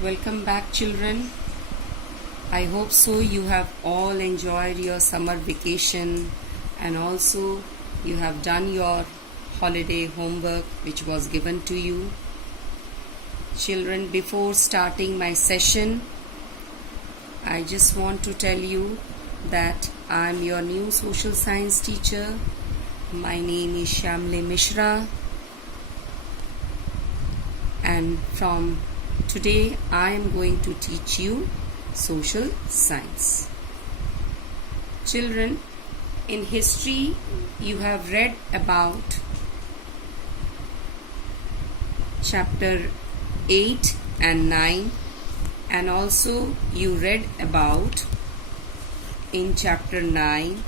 Welcome back, children. I hope so. You have all enjoyed your summer vacation and also you have done your holiday homework which was given to you. Children, before starting my session, I just want to tell you that I am your new social science teacher. My name is Shamli Mishra, and from today I am going to teach you social science. Children, in history you have read about chapter 8 and 9, and also you read about in chapter 9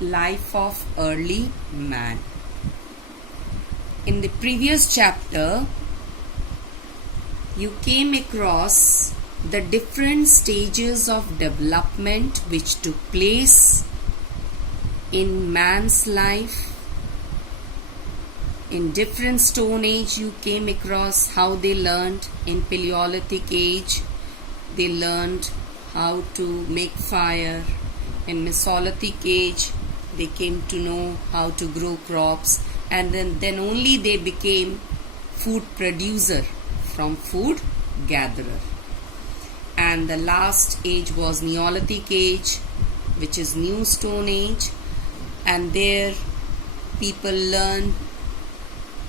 life of early man. In the previous chapter, you came across the different stages of development which took place in man's life. In different stone age, you came across how they learned. In Paleolithic age, they learned how to make fire. In Mesolithic age, they came to know how to grow crops, and then only they became food producer from food gatherer. And the last age was Neolithic age, which is new stone age, and there people learned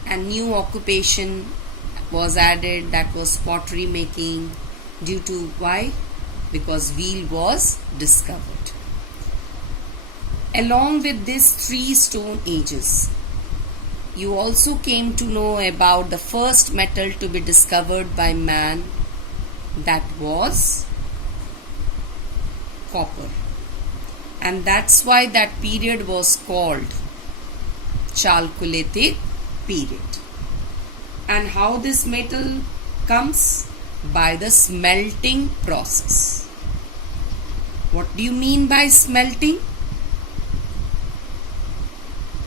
a new occupation was added, that was pottery making. Due to why? Because wheel was discovered. Along with these three stone ages, you also came to know about the first metal to be discovered by man, that was copper. And that's why that period was called Chalcolithic period. And how this metal comes? By the smelting process. What do you mean by smelting?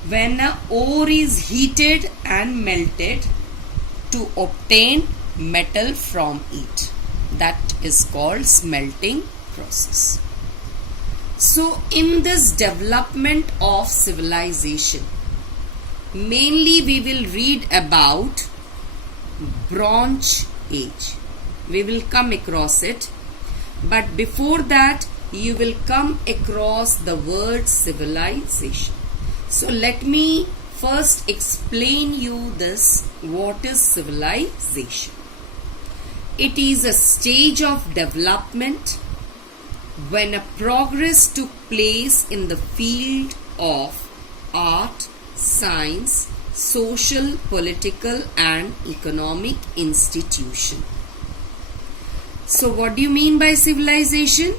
When an ore is heated and melted to obtain metal from it, that is called smelting process. So in this development of civilization, mainly we will read about Bronze Age. We will come across it, but before that you will come across the word civilization. So let me first explain you this. What is civilization? It is a stage of development when a progress took place in the field of art, science, social, political and economic institution. So what do you mean by civilization?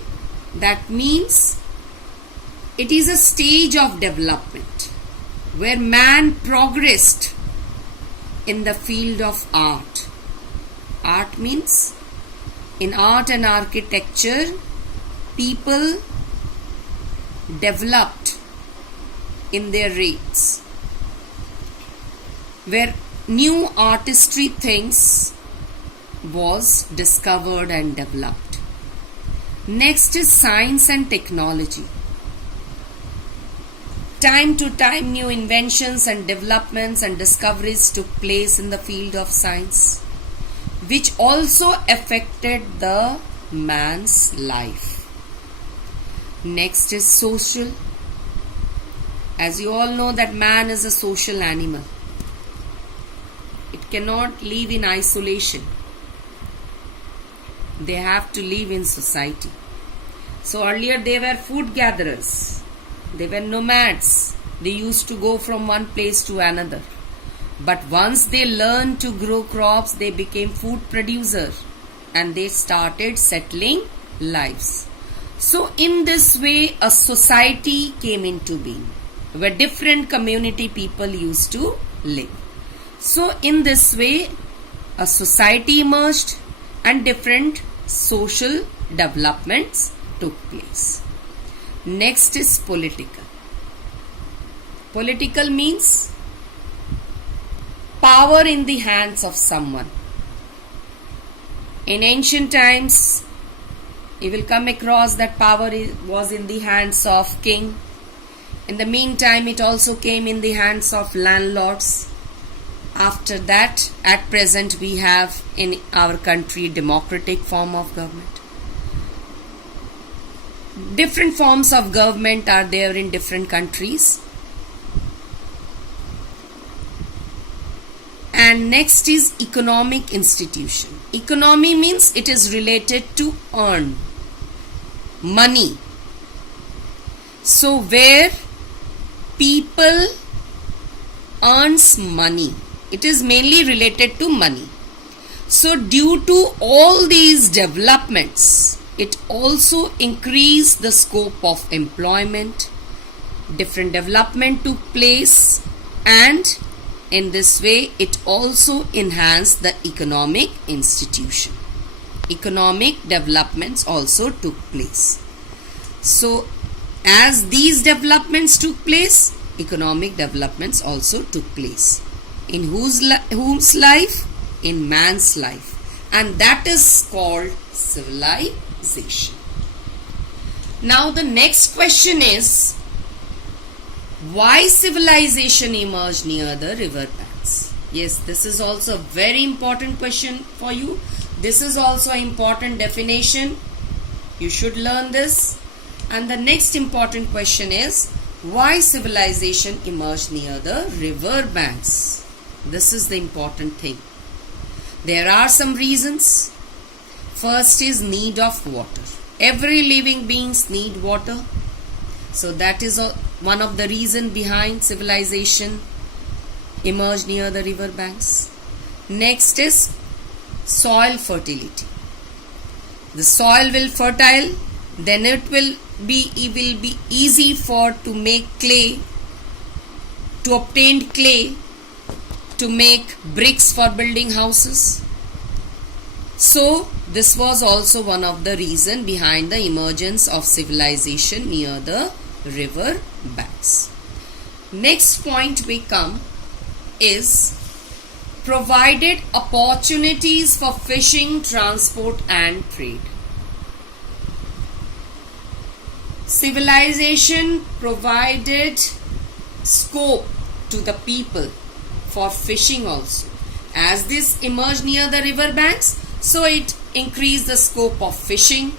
That means it is a stage of development where man progressed in the field of art. Art means in art and architecture, people developed in their rates, where new artistry things was discovered and developed. Next is science and technology. Time to time new inventions and developments and discoveries took place in the field of science, which also affected the man's life. Next is social. As you all know that man is a social animal. It cannot live in isolation. They have to live in society. So earlier they were food gatherers. They were nomads. They used to go from one place to another. But once they learned to grow crops, they became food producers and they started settling lives. So in this way, a society came into being where different community people used to live. So in this way, a society emerged and different social developments took place. Next is political. Political means power in the hands of someone. In ancient times, you will come across that power was in the hands of king. In the meantime, it also came in the hands of landlords. After that, at present, we have in our country democratic form of government. Different forms of government are there in different countries. And next is economic institution. Economy means it is related to earn money. So where people earns money, it is mainly related to money. So due to all these developments, it also increased the scope of employment. Different development took place, and in this way it also enhanced the economic institution. Economic developments also took place. So as these developments took place, economic developments also took place. In whose life? In man's life. And that is called civilization. Now the next question is, why civilization emerged near the river banks? Yes, this is also a very important question for you. This is also an important definition. You should learn this. And the next important question is, why civilization emerged near the river banks? This is the important thing. There are some reasons. First is need of water. Every living beings need water. So that is one of the reasons behind civilization emerged near the river banks. Next is soil fertility. The soil will fertile, then it will be easy for to make clay, to obtain clay, to make bricks for building houses. So this was also one of the reasons behind the emergence of civilization near the river banks. Next point we come is provided opportunities for fishing, transport and trade. Civilization provided scope to the people for fishing also. As this emerged near the river banks, so it increased the scope of fishing.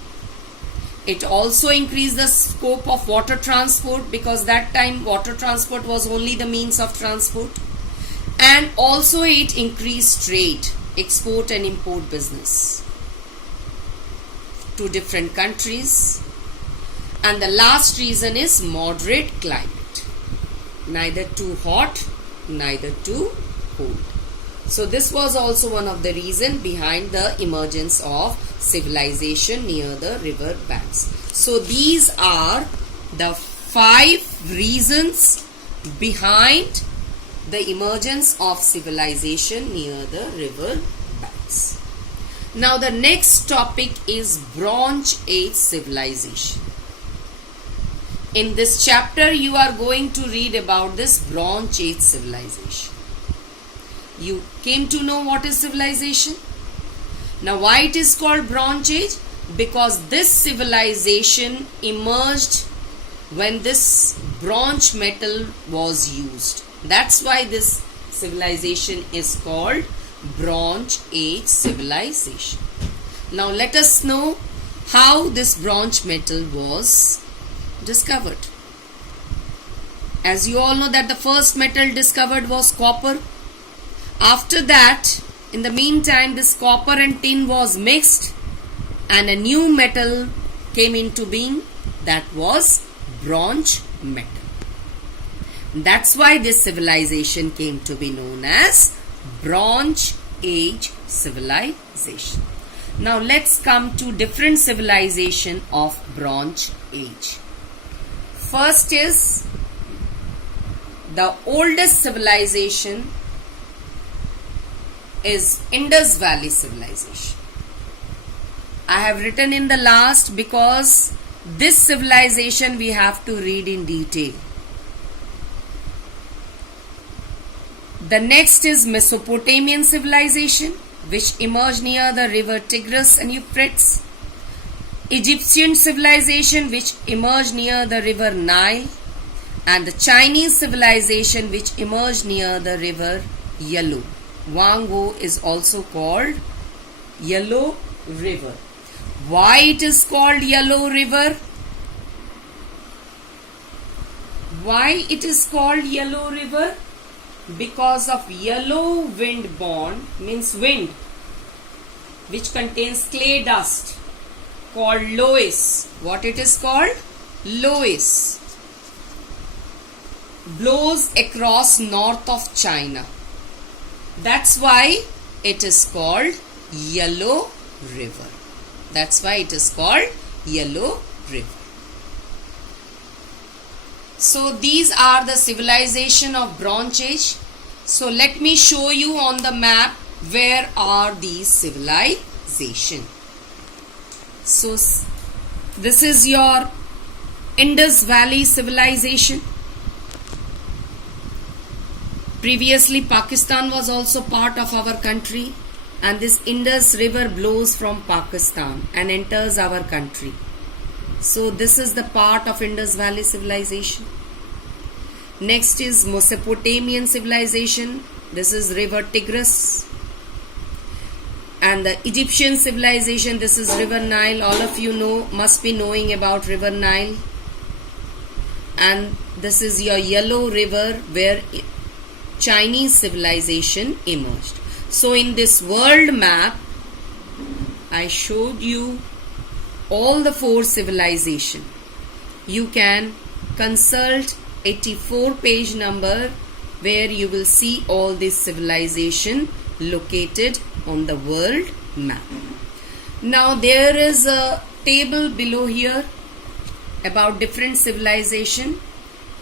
It also increased the scope of water transport, because that time water transport was only the means of transport. And also it increased trade, export and import business to different countries. And the last reason is moderate climate. Neither too hot, neither too cold. So this was also one of the reasons behind the emergence of civilization near the river banks. So these are the 5 reasons behind the emergence of civilization near the river banks. Now the next topic is Bronze Age civilization. In this chapter you are going to read about this Bronze Age civilization. You came to know what is civilization. Now why it is called Bronze Age? Because this civilization emerged when this bronze metal was used. That's why this civilization is called Bronze Age civilization. Now let us know how this bronze metal was discovered. As you all know that the first metal discovered was copper. After that, in the meantime, this copper and tin was mixed and a new metal came into being, that was bronze metal. That's why this civilization came to be known as Bronze Age civilization. Now let's come to different civilization of Bronze Age. First is the oldest civilization is Indus Valley civilization. I have written in the last because this civilization we have to read in detail. The next is Mesopotamian civilization. which emerged near the river Tigris and Euphrates. Egyptian civilization, which emerged near the river Nile. And the Chinese civilization, which emerged near the river Yellow. Huanghe is also called Yellow River. Why it is called Yellow River? Why it is called Yellow River? Because of yellow wind borne, means wind, which contains clay dust, called loess. What it is called? Loess. Blows across north of China. That's why it is called Yellow River. That's why it is called Yellow River. So these are the civilization of Bronze Age. So let me show you on the map where are these civilization. So this is your Indus Valley civilization. Previously Pakistan was also part of our country, and this Indus River blows from Pakistan and enters our country. So this is the part of Indus Valley civilization. Next is Mesopotamian civilization. This is river Tigris. And the Egyptian civilization, this is river Nile. All of you must be knowing about river Nile. And this is your Yellow River, where Chinese civilization emerged. So in this world map, I showed you all the 4 civilization. You can consult 84 page number, where you will see all this civilization located on the world map. Now there is a table below here about different civilization,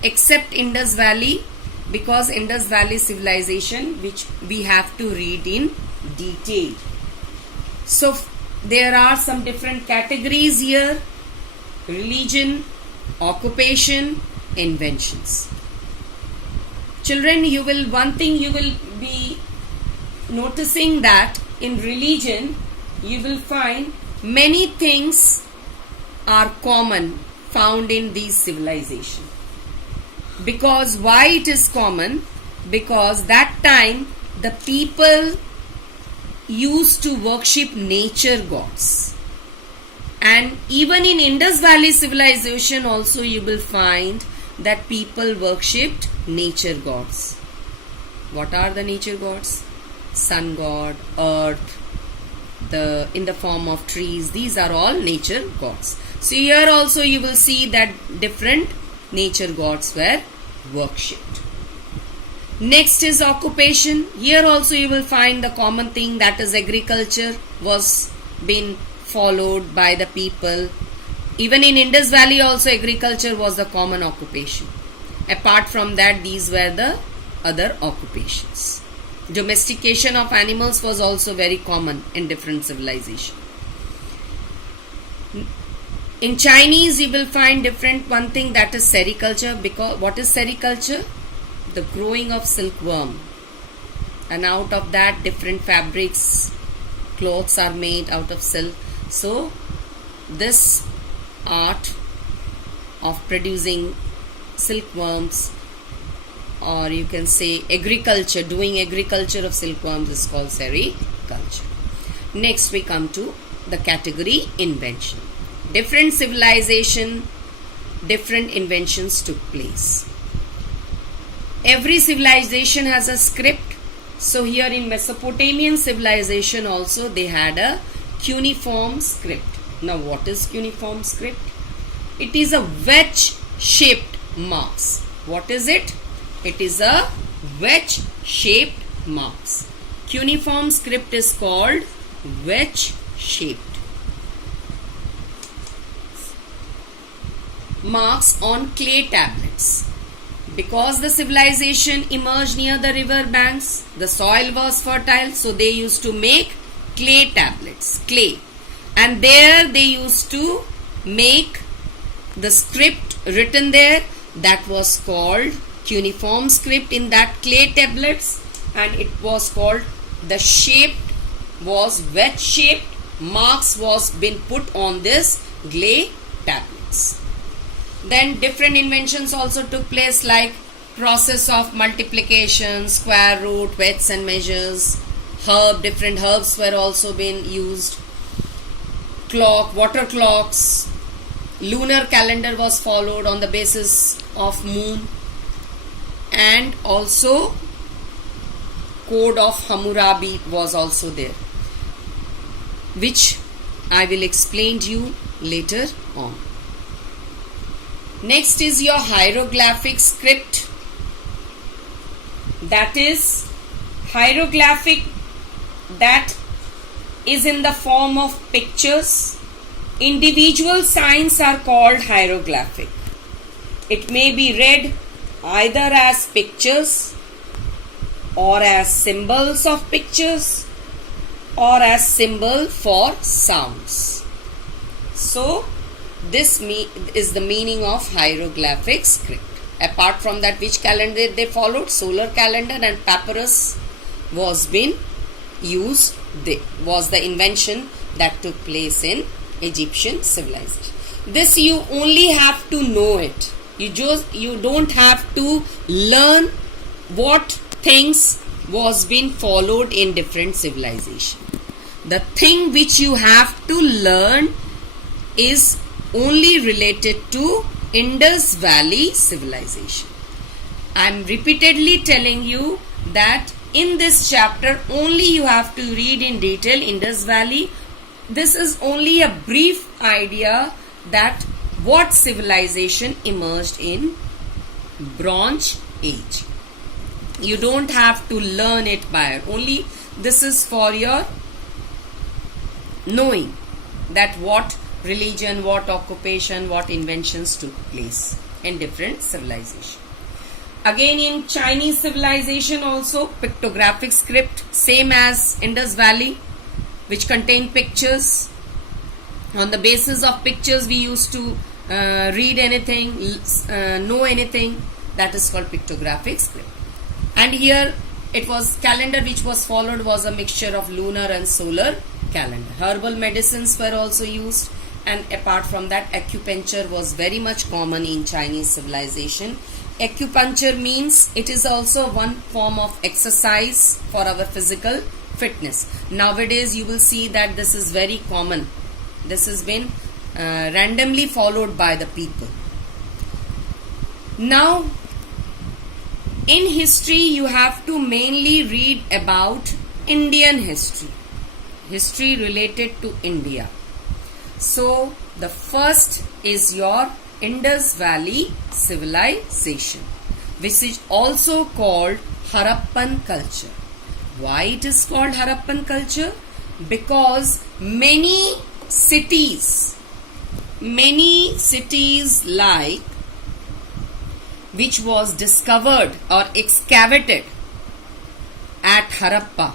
except Indus Valley, because Indus Valley civilization, which we have to read in detail. So there are some different categories here: religion, occupation, inventions. Children, one thing you will be noticing, that in religion you will find many things are common found in these civilizations. Because why it is common? Because that time the people used to worship nature gods. And even in Indus Valley civilization also you will find that people worshipped nature gods. What are the nature gods? Sun god, earth, in the form of trees. These are all nature gods. So here also you will see that different nature gods were worshipped. Next is occupation. Here also you will find the common thing, that is agriculture was been followed by the people. Even in Indus Valley also agriculture was the common occupation. Apart from that, these were the other occupations. Domestication of animals was also very common in different civilizations. In Chinese you will find different one thing, that is sericulture. Because what is sericulture? The growing of silkworm, and out of that different fabrics, clothes are made out of silk. So this art of producing silkworms, or you can say agriculture, doing agriculture of silkworms, is called sericulture. Next we come to the category invention. Different civilization, different inventions took place. Every civilization has a script. So here in Mesopotamian civilization also they had a cuneiform script. Now what is cuneiform script? It is a wedge shaped marks. What is it? It is a wedge shaped marks. Cuneiform script is called wedge shaped marks on clay tablets. Because the civilization emerged near the river banks, the soil was fertile, so they used to make clay tablets, clay. And there they used to make the script written there, that was called cuneiform script in that clay tablets, and it was called the shaped was wedge shaped. Marks was been put on this clay tablets. Then different inventions also took place, like process of multiplication, square root, weights and measures, different herbs were also being used, clock, water clocks, lunar calendar was followed on the basis of moon, and also code of Hammurabi was also there, which I will explain to you later on. Next is your hieroglyphic script. That is hieroglyphic that is in the form of pictures. Individual signs are called hieroglyphic. It may be read either as pictures or as symbols of pictures or as symbol for sounds. So this is the meaning of hieroglyphic script. Apart from that, which calendar they followed? Solar calendar and papyrus was been used. Was the invention that took place in Egyptian civilization. This you only have to know it. You don't have to learn what things was been followed in different civilization. The thing which you have to learn is only related to Indus Valley civilization. I am repeatedly telling you that in this chapter only you have to read in detail Indus Valley. This is only a brief idea that what civilization emerged in Bronze Age. You don't have to learn it by only. This is for your knowing that what religion, what occupation, what inventions took place in different civilizations. Again, in Chinese civilization also, pictographic script, same as Indus Valley, which contain pictures. On the basis of pictures we used to read anything, know anything. That is called pictographic script. And here it was calendar which was followed was a mixture of lunar and solar calendar. Herbal medicines were also used, and apart from that, acupuncture was very much common in Chinese civilization. Acupuncture means it is also one form of exercise for our physical fitness. Nowadays you will see that this is very common. This has been randomly followed by the people. Now in history you have to mainly read about Indian history, history related to India. So the first is your Indus Valley civilization, which is also called Harappan culture. Why it is called Harappan culture? Because many cities like which was discovered or excavated at Harappa,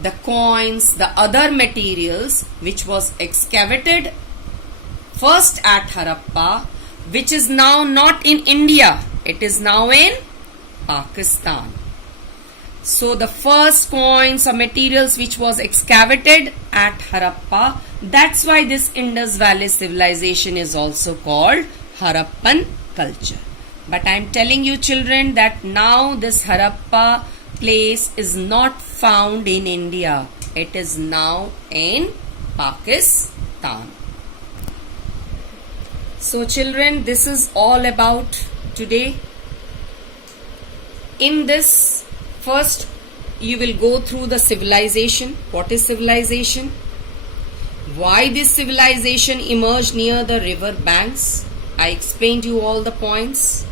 the coins, the other materials which was excavated first at Harappa, which is now not in India, it is now in Pakistan. So the first coins or materials which was excavated at Harappa, that's why this Indus Valley civilization is also called Harappan culture. But I am telling you children that now this Harappa place is not found in India. It is now in Pakistan. So children, this is all about today. In this, first you will go through the civilization. What is civilization? Why this civilization emerged near the river banks? I explained you all the points.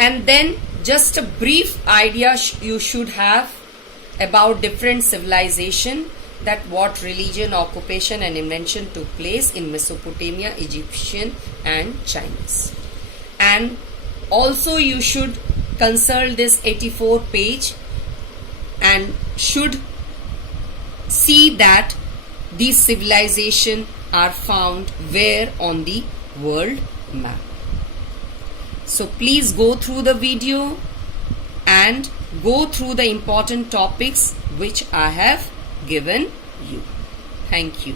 And then just a brief idea you should have about different civilization, that what religion, occupation and invention took place in Mesopotamia, Egyptian and Chinese. And also you should consult this 84 page and should see that these civilizations are found where on the world map. So please go through the video and go through the important topics which I have given you. Thank you.